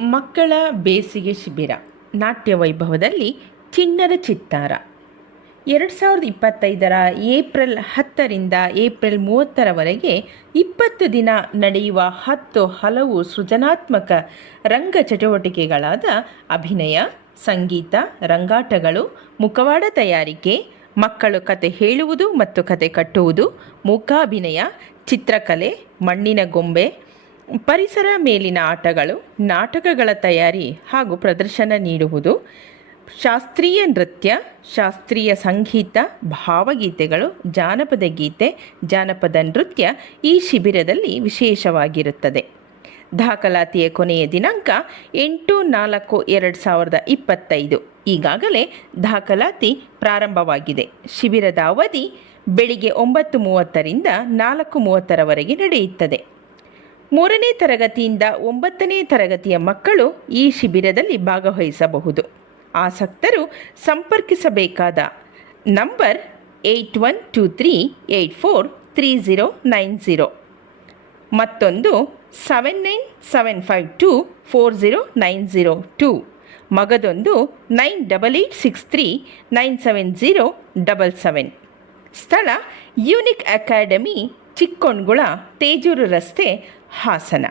ಮಕ್ಕಳ ಬೇಸಿಗೆ ಶಿಬಿರ ನಾಟ್ಯ ವೈಭವದಲ್ಲಿ ಚಿಣ್ಣರ ಚಿತ್ತಾರ 2025 ಏಪ್ರಿಲ್ 10ರಿಂದ ಏಪ್ರಿಲ್ 30ರವರೆಗೆ 20 ದಿನ ನಡೆಯುವ 10 ಹಲವು ಸೃಜನಾತ್ಮಕ ರಂಗ ಚಟುವಟಿಕೆಗಳಾದ ಅಭಿನಯ, ಸಂಗೀತ, ರಂಗಾಟಗಳು, ಮುಖವಾಡ ತಯಾರಿಕೆ, ಮಕ್ಕಳು ಕತೆ ಹೇಳುವುದು ಮತ್ತು ಕತೆ ಕಟ್ಟುವುದು, ಮೂಕಾಭಿನಯ, ಚಿತ್ರಕಲೆ, ಮಣ್ಣಿನ ಗೊಂಬೆ, ಪರಿಸರ ಮೇಲಿನ ಆಟಗಳು, ನಾಟಕಗಳ ತಯಾರಿ ಹಾಗೂ ಪ್ರದರ್ಶನ ನೀಡುವುದು, ಶಾಸ್ತ್ರೀಯ ನೃತ್ಯ, ಶಾಸ್ತ್ರೀಯ ಸಂಗೀತ, ಭಾವಗೀತೆಗಳು, ಜಾನಪದ ಗೀತೆ, ಜಾನಪದ ನೃತ್ಯ ಈ ಶಿಬಿರದಲ್ಲಿ ವಿಶೇಷವಾಗಿರುತ್ತದೆ. ದಾಖಲಾತಿಯ ಕೊನೆಯ ದಿನಾಂಕ 8/4/2025. ಈಗಾಗಲೇ ದಾಖಲಾತಿ ಪ್ರಾರಂಭವಾಗಿದೆ. ಶಿಬಿರದ ಅವಧಿ ಬೆಳಿಗ್ಗೆ 9:30ರಿಂದ 4:30ರವರೆಗೆ ನಡೆಯುತ್ತದೆ. 3ನೇ ತರಗತಿಯಿಂದ 9ನೇ ತರಗತಿಯ ಮಕ್ಕಳು ಈ ಶಿಬಿರದಲ್ಲಿ ಭಾಗವಹಿಸಬಹುದು. ಆಸಕ್ತರು ಸಂಪರ್ಕಿಸಬೇಕಾದ ನಂಬರ್ 8123843090, ಮತ್ತೊಂದು 7975240902, ಮಗದೊಂದು 9886397077. ಸ್ಥಳ ಯೂನಿಕ್ ಅಕಾಡೆಮಿ, ಚಿಕ್ಕೋಣ್ಗುಳ, ತೇಜೂರು ರಸ್ತೆ, ಹಾಸನ.